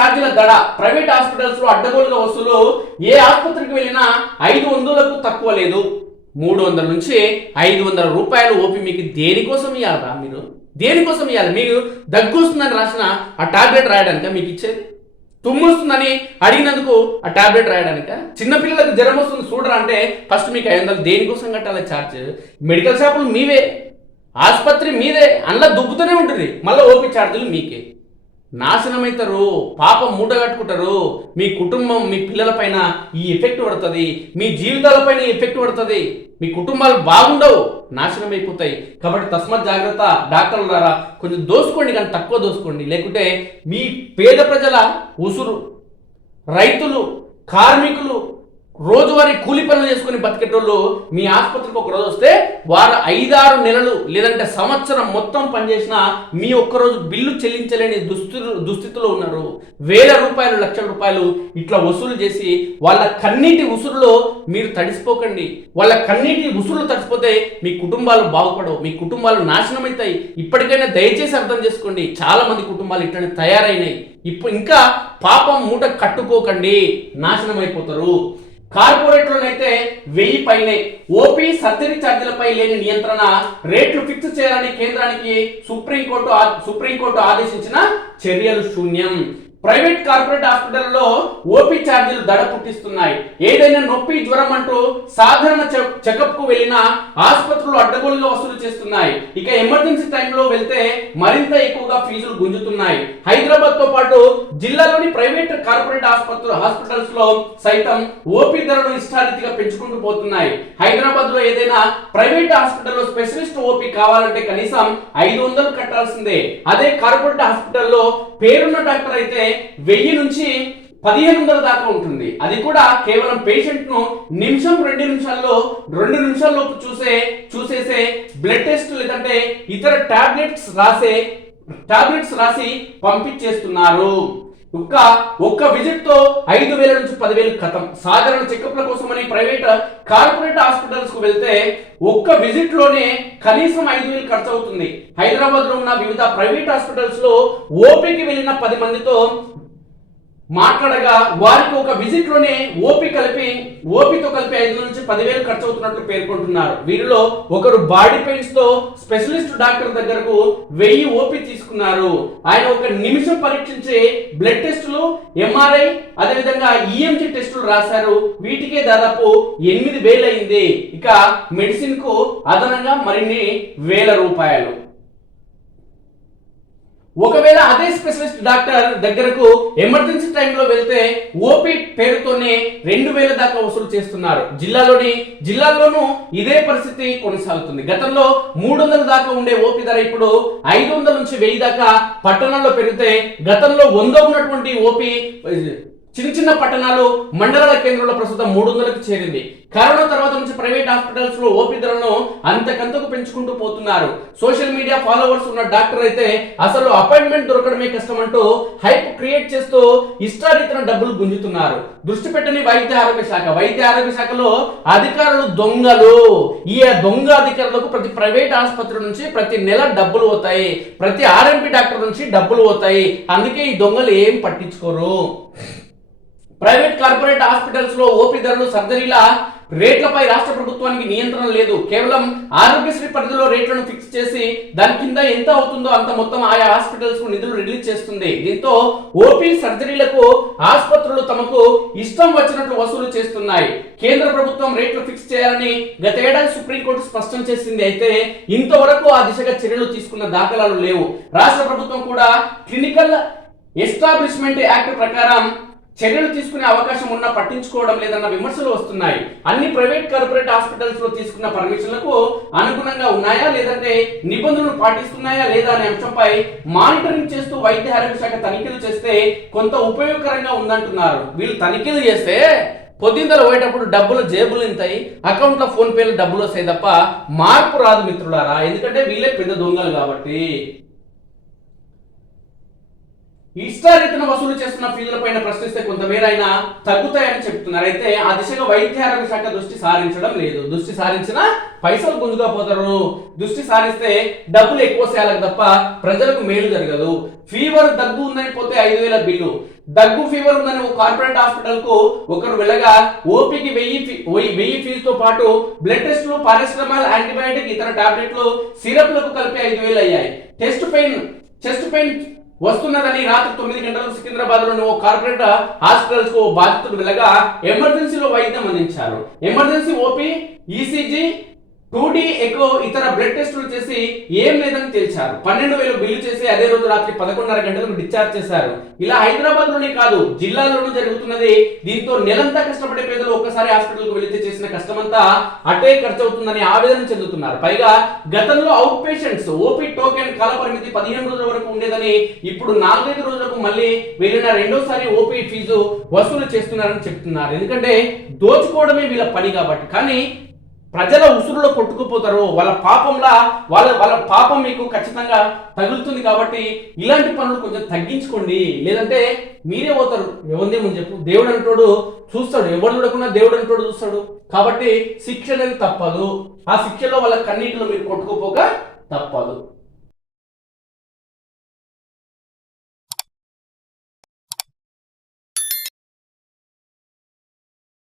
ఛార్జీల దడ private hospitals లో అడ్డగోలుగా వసూలు. ఏ ఆసుపత్రికి వెళ్ళినా 500లకు తక్కువ లేదు. 300 నుంచి 500 రూపాయలు ఓపి మీకు దేనికోసం ఇవ్వాలరా? మీరు దేనికోసం ఇవ్వాలి? మీకు దగ్గు వస్తుందని రాసిన ఆ టాబ్లెట్ రాయడానిక మీకు ఇచ్చేది? తుమ్ము వస్తుందని అడిగినందుకు ఆ టాబ్లెట్ రాయడానిక? చిన్నపిల్లలకు జ్వరం వస్తుంది చూడరా అంటే ఫస్ట్ మీకు 500 దేనికోసం కట్టాలి ఛార్జ్? మెడికల్ షాపులు మీవే, ఆసుపత్రి మీదే, అందులో దుబ్బుతూనే ఉంటుంది, మళ్ళీ ఓపీ ఛార్జీలు మీకే. నాశనం అవుతారు, పాపం మూట కట్టుకుంటారు. మీ కుటుంబం, మీ పిల్లలపైన ఈ ఎఫెక్ట్ పడుతుంది, మీ జీవితాలపైన ఈ ఎఫెక్ట్ పడుతుంది, మీ కుటుంబాలు బాగుండవు, నాశనం అయిపోతాయి. కాబట్టి తస్మత్ జాగ్రత్త. డాక్టర్లు రారా కొంచెం దోసుకోండి, కానీ తక్కువ దోసుకోండి, లేకుంటే మీ పేద ప్రజల ఉసురు, రైతులు, కార్మికులు, రోజువారీ కూలి పనులు చేసుకుని బతికేటోళ్ళు మీ ఆసుపత్రికి ఒక రోజు వస్తే వారు 5-6 నెలలు లేదంటే సంవత్సరం మొత్తం పనిచేసిన మీ ఒక్కరోజు బిల్లు చెల్లించలేని దుస్థితిలో ఉన్నారు. వేల రూపాయలు, లక్షల రూపాయలు ఇట్లా వసూలు చేసి వాళ్ళ కన్నీటి ఉసురులో మీరు తడిసిపోకండి. వాళ్ళ కన్నీటి ఉసురులు తడిసిపోతే మీ కుటుంబాలు బాగుపడవు, మీ కుటుంబాలు నాశనం అవుతాయి. ఇప్పటికైనా దయచేసి అర్థం చేసుకోండి. చాలా మంది కుటుంబాలు ఇట్లనే తయారైనాయి. ఇప్పుడు ఇంకా పాపం మూట కట్టుకోకండి, నాశనం అయిపోతారు. కార్పొరేట్లోనైతే 1000 పైనే ఓపీ సర్జరీ ఛార్జీలపై లేని నియంత్రణ, రేట్లు ఫిక్స్ చేయాలని కేంద్రానికి సుప్రీంకోర్టు ఆదేశించిన చర్యలు శూన్యం. ప్రైవేట్ కార్పొరేట్ హాస్పిటల్లో ఓపీ ఛార్జీలు దడ పుట్టిస్తున్నాయి. ఏదైనా నొప్పి, జ్వరం అంటూ సాధారణ చెకప్ కు వెళ్ళిన ఆసుపత్రులు అడ్డగోలుగా వసూలు చేస్తున్నాయి. ఇక ఎమర్జెన్సీ టైంలో వెళ్తే మరింత ఎక్కువగా ఫీజులు గుంజుతున్నాయి. హైదరాబాద్ తో పాటు జిల్లాలోని ప్రైవేట్ కార్పొరేట్ హాస్పిటల్స్ లో సైతం ఓపీ ధరలు ఇష్టారీతిగా పెంచుకుంటూ పోతున్నాయి. హైదరాబాద్ లో ఏదైనా ప్రైవేట్ హాస్పిటల్లో స్పెషలిస్ట్ ఓపీ కావాలంటే కనీసం 500 కట్టాల్సిందే. అదే కార్పొరేట్ హాస్పిటల్లో పేరున్న డాక్టర్ అయితే 1000 నుంచి 1500 దాకా ఉంటుంది. అది కూడా కేవలం పేషెంట్ ను నిమిషం 2 నిమిషాల్లోపు చూసేసే బ్లడ్ టెస్ట్ లేదంటే ఇతర టాబ్లెట్స్ రాసి పంపించేస్తున్నారు. ఒక్క విజిట్ తో 5000 నుంచి 10,000 ఖతం. సాధారణ చెకప్ల కోసమని ప్రైవేట్ కార్పొరేట్ హాస్పిటల్స్ కు వెళ్తే ఒక్క విజిట్ లోనే కనీసం 5,000 ఖర్చు అవుతుంది. హైదరాబాద్ లో ఉన్న వివిధ ప్రైవేట్ హాస్పిటల్స్ లో ఓపీకి వెళ్ళిన 10 మందితో మాట్లాడగా వారికి ఒక విజిట్ లోనే ఓపీతో కలిపి 5 నుంచి 10,000 ఖర్చు అవుతున్నట్లు పేర్కొంటున్నారు. వీరిలో ఒకరు బాడీ పెయిన్స్ తో స్పెషలిస్ట్ డాక్టర్ దగ్గరకు 1000 ఓపీ తీసుకున్నారు. ఆయన ఒక నిమిషం పరీక్షించే బ్లడ్ టెస్టులు, ఎంఆర్ఐ, అదేవిధంగా ఈఎంజీ టెస్టులు రాశారు. వీటికే దాదాపు 8,000 అయింది. ఇక మెడిసిన్ కు అదనంగా మరిన్ని వేల రూపాయలు. ఒకవేళ అదే స్పెషలిస్ట్ డాక్టర్ దగ్గరకు ఎమర్జెన్సీ టైంలో వెళ్తే ఓపీ పేరుతోనే 2,000 దాకా వసూలు చేస్తున్నారు. జిల్లాల్లోనూ ఇదే పరిస్థితి కొనసాగుతుంది. గతంలో 300 దాకా ఉండే ఓపీ ధర ఇప్పుడు 500 నుంచి 1000 దాకా పట్టణాల్లో పెరిగితే, గతంలో 100 ఉన్నటువంటి ఓపీ చిన్న పట్టణాలు, మండలాల కేంద్రంలో ప్రస్తుతం 300కి చేరింది. కరోనా తర్వాత నుంచి ప్రైవేట్ హాస్పిటల్స్ లో ఓపీ ధరలను అంతకంతకు పెంచుకుంటూ పోతున్నారు. సోషల్ మీడియా ఫాలోవర్స్ ఉన్న డాక్టర్ అయితే అసలు అపాయింట్మెంట్ దొరకడమే కష్టం అంటూ హైప్ క్రియేట్ చేస్తూ ఇష్టారీతన డబ్బులు గుంజుతున్నారు. దృష్టి పెట్టని వైద్య ఆరోగ్య శాఖలో అధికారులు దొంగలు. ఈ దొంగ అధికారులకు ప్రతి ప్రైవేట్ ఆసుపత్రి నుంచి ప్రతి నెల డబ్బులు పోతాయి, ప్రతి ఆర్ఎంపీ డాక్టర్ నుంచి డబ్బులు పోతాయి. అందుకే ఈ దొంగలు ఏం పట్టించుకోరు. ప్రైవేట్ కార్పొరేట్ హాస్పిటల్స్ లో ఓపీ ధరలు, సర్జరీల రేట్లపై రాష్ట్ర ప్రభుత్వానికి నియంత్రణ లేదు. కేవలం ఆరోగ్యశ్రీ పరిధిలో రేట్లను ఫిక్స్ చేసి దాని కింద ఎంత అవుతుందో అంత మొత్తం ఆయా హాస్పిటల్స్ కు నిధులు రిలీజ్ చేస్తుంది. దీంతో ఓపీ సర్జరీలకు ఆసుపత్రులు తమకు ఇష్టం వచ్చినట్లు వసూలు చేస్తున్నాయి. కేంద్ర ప్రభుత్వం రేట్లు ఫిక్స్ చేయాలని గత ఏడాది సుప్రీంకోర్టు స్పష్టం చేసింది. అయితే ఇంతవరకు ఆ దిశగా చర్యలు తీసుకున్న దాఖలాలు లేవు. రాష్ట్ర ప్రభుత్వం కూడా క్లినికల్ ఎస్టాబ్లిష్మెంట్ యాక్ట్ ప్రకారం చర్యలు తీసుకునే అవకాశం ఉన్నా పట్టించుకోవడం లేదన్న విమర్శలు వస్తున్నాయి. అన్ని ప్రైవేట్ కార్పొరేట్ హాస్పిటల్స్ లో తీసుకున్న పర్మిషన్లకు అనుగుణంగా ఉన్నాయా లేదంటే నిబంధనలు పాటిస్తున్నాయా లేదా అనే అంశంపై మానిటరింగ్ చేస్తూ వైద్య ఆరోగ్య శాఖ తనిఖీలు చేస్తే కొంత ఉపయోగకరంగా ఉందంటున్నారు. వీళ్ళు తనిఖీలు చేస్తే పొద్దుందలు పోయేటప్పుడు డబ్బులు జేబులు ఇంతాయి, అకౌంట్లో ఫోన్ పేలు డబ్బులు వస్తాయి తప్ప మార్పు రాదు మిత్రులారా. ఎందుకంటే వీళ్ళే పెద్ద దొంగలు కాబట్టి. ఇష్టారీతన వసూలు చేస్తున్న ఫీజులపైన ప్రశ్నిస్తే కొంతమేర అయినా తగ్గుతాయని చెప్తున్నారు. అయితే ఆ దిశగా వైద్య ఆరోగ్య శాఖ దృష్టి సారించడం లేదు. దృష్టి సారించినా పైసలు గుంజుగా పోతారు. దృష్టి సారిస్తే డబ్బులు ఎక్కువ సేయాలకు తప్ప ప్రజలకు మేలు జరగదు. ఫీవర్ దగ్గు ఉందని పోతే 5,000 బిల్లు, దగ్గు ఫీవర్ ఉందని ఒక కార్పొరేట్ హాస్పిటల్ కు ఒకరు వెళ్ళగా ఓపీకి 1000 ఫీజుతో పాటు బ్లడ్ టెస్టులు, పారాసిటమాల్, యాంటీబయాటిక్, ఇతర టాబ్లెట్లు, సిరప్లకు కలిపి 5,000 అయ్యాయి. చెస్ట్ పెయిన్ వస్తున్నదని రాత్రి 9 గంటలకు సికింద్రాబాద్ లోని ఓ కార్పొరేట్ హాస్పిటల్స్ కు బాధితుడు వెళ్ళగా ఎమర్జెన్సీలో వైద్యం అందించారు. Emergency OP, ECG, 2D echo, ఇతర బ్లడ్ టెస్టులు చేసి ఏం లేదని తేల్చారు. 12,000 బిల్లు చేసి అదే రోజు రాత్రి 11:30 గంటలకు డిశ్చార్జ్ చేశారు. ఇలా హైదరాబాద్ లోనే కాదు జిల్లాల్లోనూ జరుగుతున్నది. దీంతో నెలంతా కష్టపడే పేదలు ఒక్కసారి హాస్పిటల్కు వెళితే చేసిన కష్టమంతా అటే ఖర్చు అవుతుందని ఆవేదన చెందుతున్నారు. పైగా గతంలో అవుట్ పేషెంట్స్ ఓపీ టోకెన్ కాల పరిమితి 15 రోజుల వరకు ఉండేదని ఇప్పుడు 4-5 రోజులకు మళ్ళీ వెళ్ళిన రెండోసారి ఓపీ ఫీజు వసూలు చేస్తున్నారని చెప్తున్నారు. ఎందుకంటే దోచుకోవడమే వీళ్ళ పని కాబట్టి. కానీ ప్రజల ఉసురులో కొట్టుకుపోతారు. వాళ్ళ పాపంలా వాళ్ళ పాపం మీకు ఖచ్చితంగా తగులుతుంది. కాబట్టి ఇలాంటి పనులు కొంచెం తగ్గించుకోండి, లేదంటే మీరే పోతారు. ఎవరిదేమని చెప్పు, దేవుడు అంటోడు చూస్తాడు, ఎవరు చూడకుండా దేవుడు అంటోడు చూస్తాడు. కాబట్టి శిక్ష అనేది తప్పదు. ఆ శిక్షలో వాళ్ళ కన్నీటిలో మీరు కొట్టుకుపోక తప్పదు.